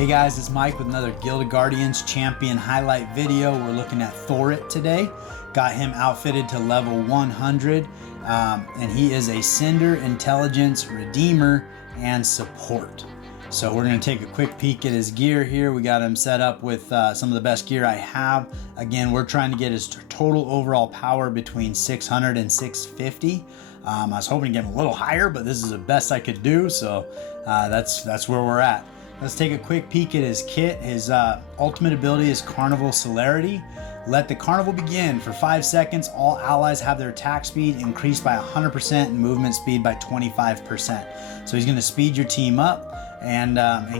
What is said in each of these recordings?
Hey guys, it's Mike with another Guild of Guardians champion highlight video. We're looking at Thorit today. Got him outfitted to level 100, and he is a Cinder, Intelligence, Redeemer, and Support. So we're going to take a quick peek at his gear here. We got him set up with some of the best gear I have. Again, we're trying to get his total overall power between 600 and 650. I was hoping to get him a little higher, but this is the best I could do, so that's where we're at. Let's take a quick peek at his kit. His ultimate ability is Carnival Celerity. Let the carnival begin. For 5 seconds, all allies have their attack speed increased by 100% and movement speed by 25%. So he's going to speed your team up and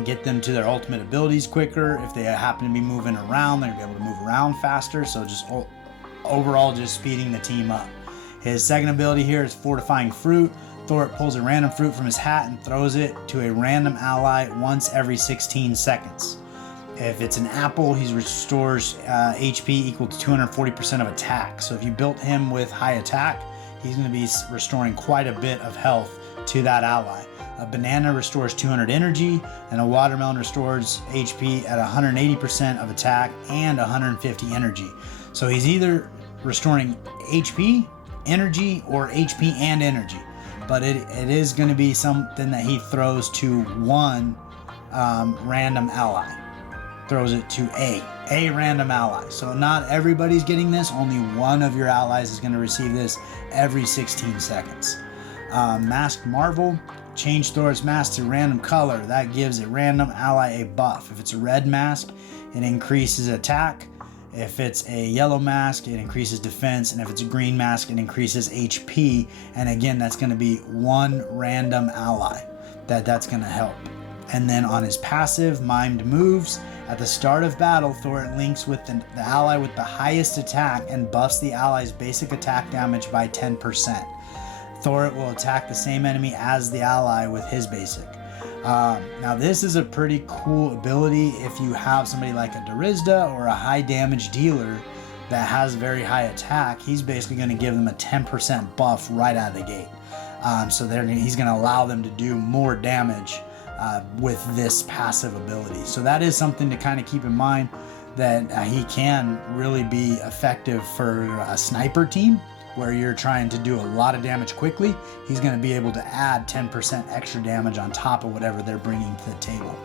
get them to their ultimate abilities quicker. If they happen to be moving around, they're going to be able to move around faster. So just overall just speeding the team up. His second ability here is Fortifying Fruit. Thorit pulls a random fruit from his hat and throws it to a random ally once every 16 seconds. If it's an apple, he restores HP equal to 240% of attack. So if you built him with high attack, he's going to be restoring quite a bit of health to that ally. A banana restores 200 energy, and a watermelon restores HP at 180% of attack and 150 energy. So he's either restoring HP, energy, or HP and energy. But it is going to be something that he throws to one random ally. Throws it to a random ally. So not everybody's getting this. Only one of your allies is going to receive this every 16 seconds. Masked Marvel. Change Thorit's mask to random color. That gives a random ally a buff. If it's a red mask, it increases attack. If it's a yellow mask, it increases defense, and if it's a green mask, it increases HP. And again, that's going to be one random ally that's going to help. And then on his passive, Mimed Moves, at the start of battle, Thorit links with the ally with the highest attack and buffs the ally's basic attack damage by 10%. Thorit will attack the same enemy as the ally with his basic. Now this is a pretty cool ability if you have somebody like a Darizda or a high damage dealer that has very high attack. He's basically going to give them a 10% buff right out of the gate. So he's going to allow them to do more damage with this passive ability. So that is something to kind of keep in mind, that he can really be effective for a sniper team where you're trying to do a lot of damage quickly. He's going to be able to add 10% extra damage on top of whatever they're bringing to the table.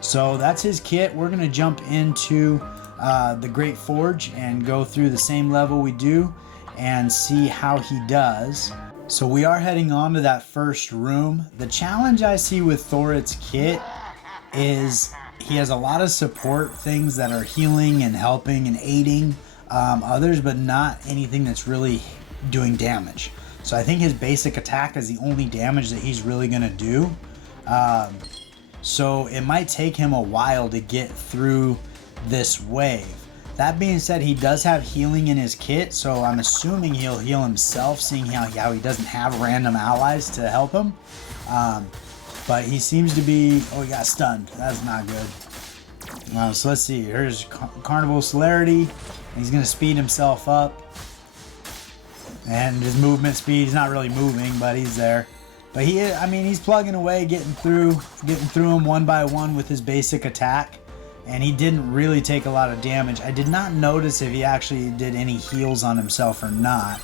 So that's his kit. We're going to jump into the Great Forge and go through the same level we do and see how he does. So we are heading on to that first room. The challenge I see with Thorit's kit is he has a lot of support things that are healing and helping and aiding others, but not anything that's really doing damage. So I think his basic attack is the only damage that he's really going to do. So it might take him a while to get through this wave. That being said, he does have healing in his kit, so I'm assuming he'll heal himself, seeing how he doesn't have random allies to help him. But he seems to be... Oh, he got stunned. That's not good. So let's see. Here's Carnival Celerity. He's going to speed himself up. And his movement speed, he's not really moving, but he's there. But he's plugging away, getting through him one by one with his basic attack. And he didn't really take a lot of damage. I did not notice if he actually did any heals on himself or not.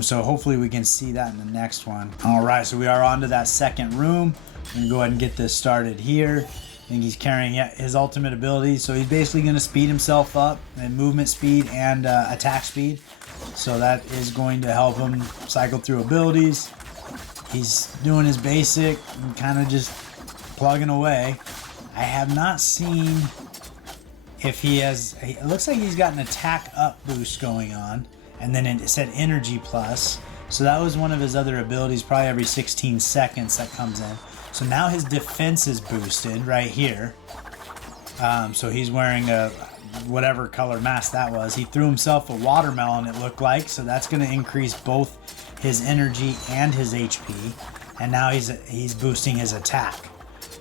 So hopefully we can see that in the next one. All right, so we are on to that second room. I'm going to go ahead and get this started here. I think he's carrying his ultimate ability. So he's basically going to speed himself up in movement speed and attack speed. So that is going to help him cycle through abilities. He's doing his basic and kind of just plugging away. I have not seen if he has... It looks like he's got an attack up boost going on. And then it said energy plus. So that was one of his other abilities, probably every 16 seconds that comes in. So now his defense is boosted right here. So he's wearing a whatever color mask that was. He threw himself a watermelon, it looked like. So that's going to increase both his energy and his HP. And now he's boosting his attack.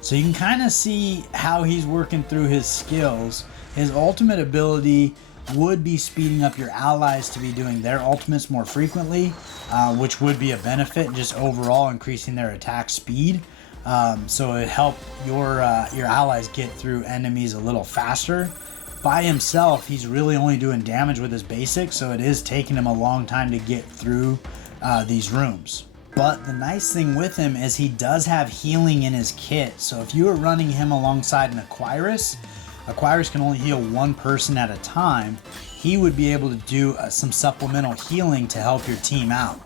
So you can kind of see how he's working through his skills. His ultimate ability would be speeding up your allies to be doing their ultimates more frequently, which would be a benefit, just overall increasing their attack speed. So it help your allies get through enemies a little faster. By himself, he's really only doing damage with his basics, so it is taking him a long time to get through these rooms. But the nice thing with him is he does have healing in his kit. So if you were running him alongside an Aquirus can only heal one person at a time. He would be able to do some supplemental healing to help your team out.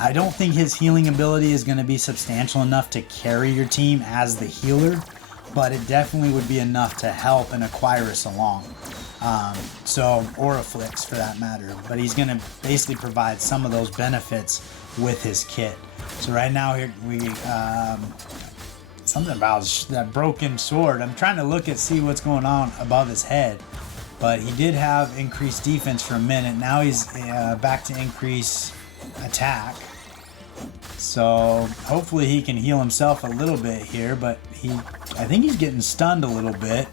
I don't think his healing ability is going to be substantial enough to carry your team as the healer, but it definitely would be enough to help an Aquirus along. Or a Flix for that matter. But he's going to basically provide some of those benefits with his kit. So right now here we something about that broken sword. I'm trying to see what's going on above his head, but he did have increased defense for a minute. Now he's back to increase attack. So hopefully he can heal himself a little bit here, but I think he's getting stunned a little bit.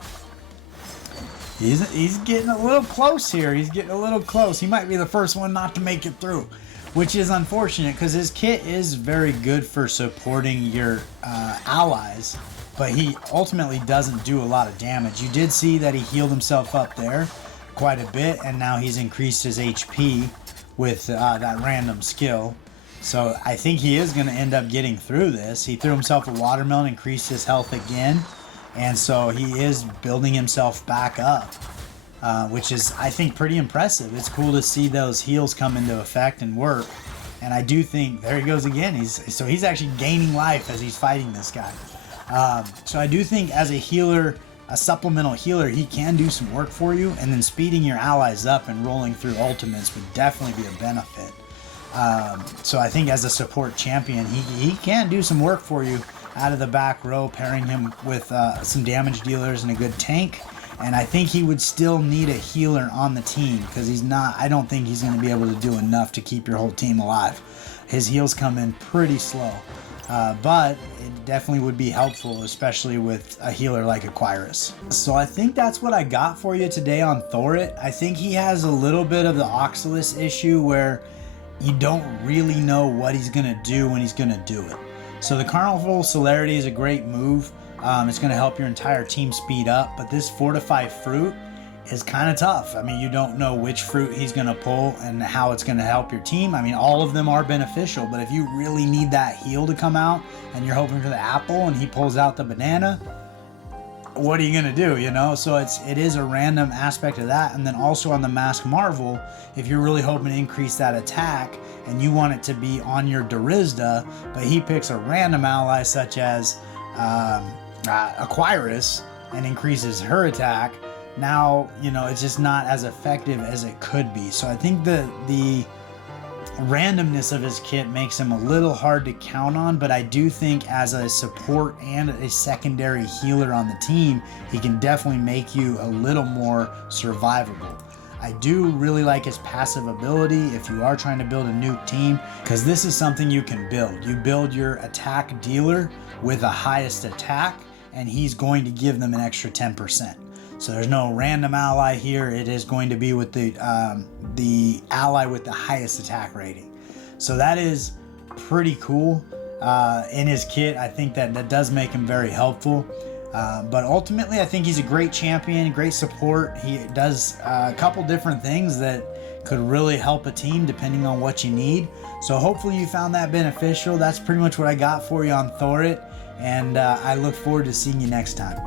He's getting a little close here. He's getting a little close. He might be the first one not to make it through, which is unfortunate because his kit is very good for supporting your allies, but he ultimately doesn't do a lot of damage. You did see that he healed himself up there quite a bit, and now he's increased his HP with that random skill. So I think he is going to end up getting through this. He threw himself a watermelon, increased his health again, and so he is building himself back up, which is, I think, pretty impressive. It's cool to see those heals come into effect and work. And I do think, there he goes again. He's actually gaining life as he's fighting this guy. So I do think as a healer, a supplemental healer, he can do some work for you. And then speeding your allies up and rolling through ultimates would definitely be a benefit. So I think as a support champion, he can do some work for you out of the back row, pairing him with some damage dealers and a good tank. And I think he would still need a healer on the team because I don't think he's going to be able to do enough to keep your whole team alive. His heals come in pretty slow, but it definitely would be helpful, especially with a healer like Aquirus. So I think that's what I got for you today on Thorit. I think he has a little bit of the Oxalis issue where you don't really know what he's going to do when he's going to do it. So the Carnival Celerity is a great move. It's going to help your entire team speed up, but this Fortify fruit is kind of tough. I mean, you don't know which fruit he's going to pull and how it's going to help your team. I mean, all of them are beneficial, but if you really need that heal to come out and you're hoping for the apple and he pulls out the banana, what are you going to do, you know? So it is a random aspect of that. And then also on the Mask Marvel, if you're really hoping to increase that attack and you want it to be on your Durizda, but he picks a random ally such as Aquirus and increases her attack, now, you know, it's just not as effective as it could be. So I think the randomness of his kit makes him a little hard to count on, but I do think as a support and a secondary healer on the team, he can definitely make you a little more survivable. I do really like his passive ability if you are trying to build a nuke team, because this is something you can build. You build your attack dealer with the highest attack, and he's going to give them an extra 10%. So there's no random ally here. It is going to be with the ally with the highest attack rating. So that is pretty cool in his kit. I think that does make him very helpful. But ultimately, I think he's a great champion, great support. He does a couple different things that could really help a team depending on what you need. So hopefully you found that beneficial. That's pretty much what I got for you on Thorit. And I look forward to seeing you next time.